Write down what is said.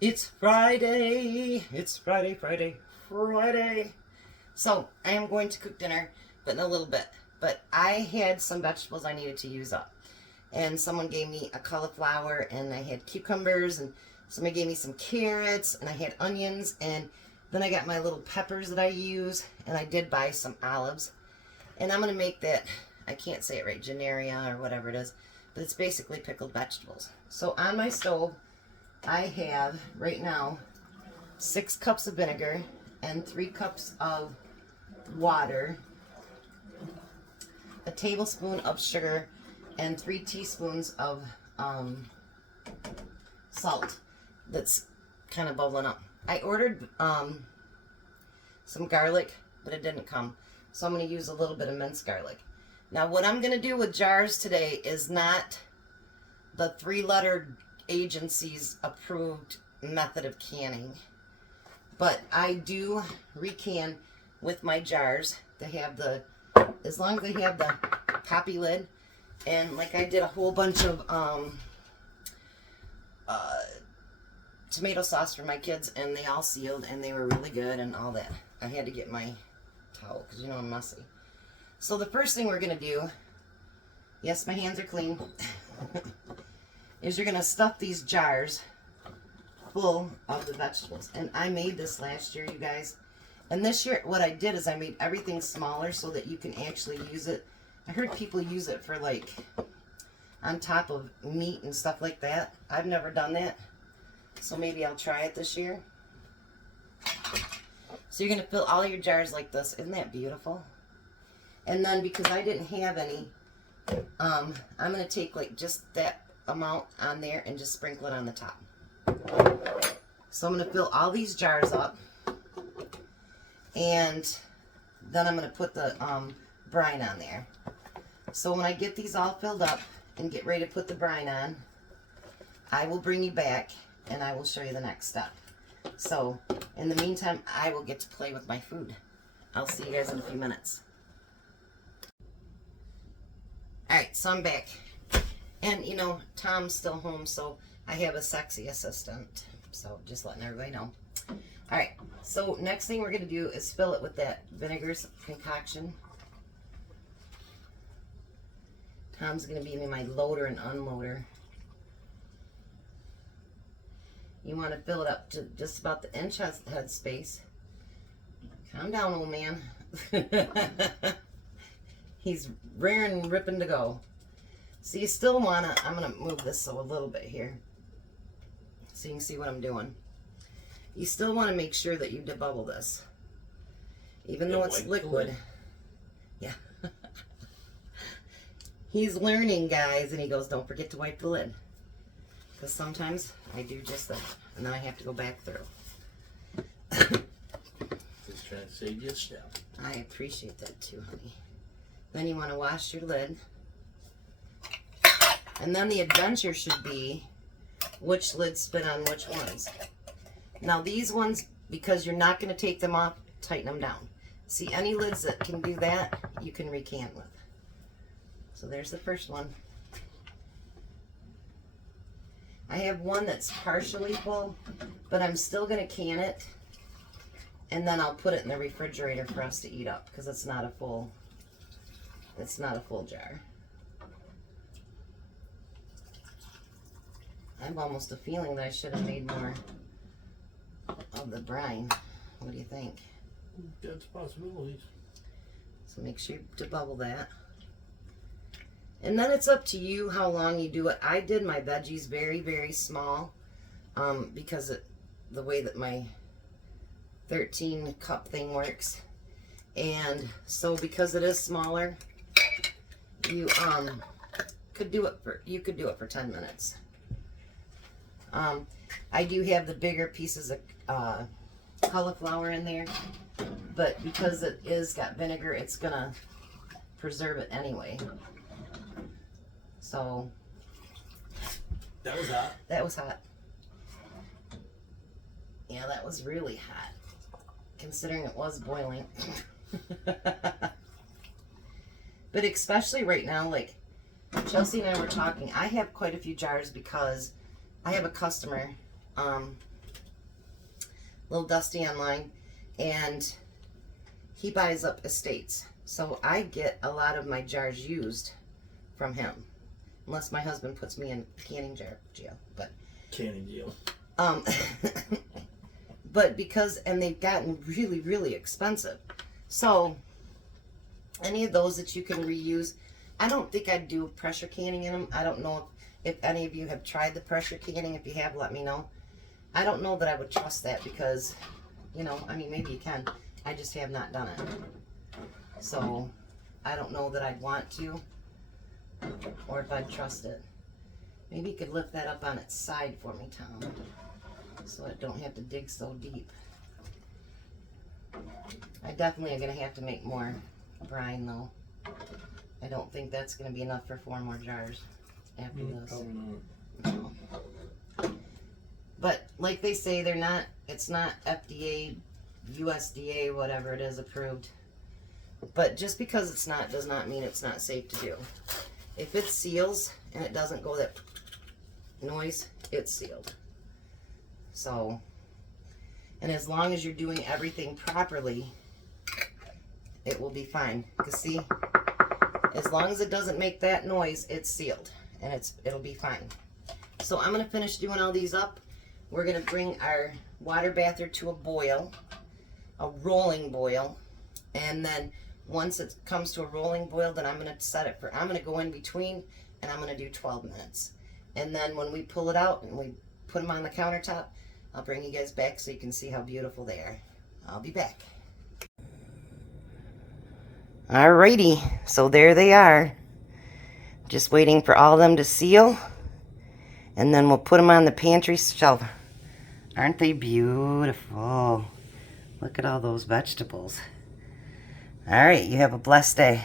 It's Friday. It's Friday, Friday, Friday. So I am going to cook dinner, but in a little bit. But I had some vegetables I needed to use up. And someone gave me a cauliflower, and I had cucumbers, and somebody gave me some carrots, and I had onions, and then I got my little peppers that I use, and I did buy some olives. And I'm going to make that, I can't say it right, Giardiniera or whatever it is, but it's basically pickled vegetables. So on my stove, I have right now 6 cups of vinegar and 3 cups of water, a tablespoon of sugar, and 3 teaspoons of salt that's kind of bubbling up. I ordered some garlic, but it didn't come, so I'm going to use a little bit of minced garlic. Now what I'm going to do with jars today is not the 3-letter agency's approved method of canning, but I do recan with my jars. They have the, as long as they have the poppy lid, and like I did a whole bunch of tomato sauce for my kids, and they all sealed and they were really good and all that. I had to get my towel because you know I'm messy. So the first thing we're gonna do, yes, my hands are clean, is you're gonna stuff these jars full of the vegetables. And I made this last year, you guys. And this year, what I did is I made everything smaller so that you can actually use it. I heard people use it for like on top of meat and stuff like that. I've never done that, so maybe I'll try it this year. So you're gonna fill all your jars like this. Isn't that beautiful? And then because I didn't have any, I'm gonna take like just that amount on there and just sprinkle it on the top. So I'm going to fill all these jars up, and then I'm going to put the brine on there. So when I get these all filled up and get ready to put the brine on, I will bring you back and I will show you the next step. So in the meantime, I will get to play with my food. I'll see you guys in a few minutes. Alright, so I'm back. And, you know, Tom's still home, so I have a sexy assistant. So, just letting everybody know. Alright, so next thing we're going to do is fill it with that vinegar concoction. Tom's going to be my loader and unloader. You want to fill it up to just about the inch head space. Calm down, old man. He's raring and ripping to go. So you still want to, I'm going to move this so a little bit here so you can see what I'm doing. You still want to make sure that you debubble this. Even though it's liquid. Yeah. He's learning, guys, and he goes, don't forget to wipe the lid. Because sometimes I do just that, and then I have to go back through. Just trying to save you a step. I appreciate that too, honey. Then you want to wash your lid. And then the adventure should be which lids fit on which ones. Now these ones, because you're not going to take them off, tighten them down. See, any lids that can do that, you can recant with. So there's the first one. I have one that's partially full, but I'm still going to can it. And then I'll put it in the refrigerator for us to eat up, because it's not a full jar. I have almost a feeling that I should have made more of the brine. What do you think? That's possibilities. So make sure you debubble that. And then it's up to you how long you do it. I did my veggies very, very small because the way that my 13 cup thing works. And so because it is smaller, you could do it for 10 minutes. I do have the bigger pieces of cauliflower in there, but because it is got vinegar, it's gonna preserve it anyway. So that was hot. That was hot. Yeah, that was really hot, considering it was boiling. But especially right now, like Chelsea and I were talking, I have quite a few jars because I have a customer little dusty online, and he buys up estates. So I get a lot of my jars used from him. Unless my husband puts me in canning jail. But Canning deal. but because, and they've gotten really, really expensive. So any of those that you can reuse, I don't think I'd do pressure canning in them. I don't know if any of you have tried the pressure canning. If you have, let me know. I don't know that I would trust that because, you know, I mean, maybe you can. I just have not done it. So I don't know that I'd want to or if I'd trust it. Maybe you could lift that up on its side for me, Tom, so I don't have to dig so deep. I definitely am going to have to make more brine, though. I don't think that's going to be enough for 4 more jars after this. Probably not. No. But like they say, they're not, it's not FDA, USDA, whatever it is, approved. But just because it's not does not mean it's not safe to do. If it seals and it doesn't go that noise, it's sealed. So, and as long as you're doing everything properly, it will be fine. Because see, as long as it doesn't make that noise, it's sealed, and it'll be fine. So I'm gonna finish doing all these up. We're gonna bring our water bather to a boil, a rolling boil, and then once it comes to a rolling boil, then I'm gonna set it for, I'm gonna go in between, and I'm gonna do 12 minutes. And then when we pull it out and we put them on the countertop, I'll bring you guys back so you can see how beautiful they are. I'll be back. Alrighty, so there they are. Just waiting for all of them to seal, and then we'll put them on the pantry shelf. Aren't they beautiful? Look at all those vegetables. Alright, you have a blessed day.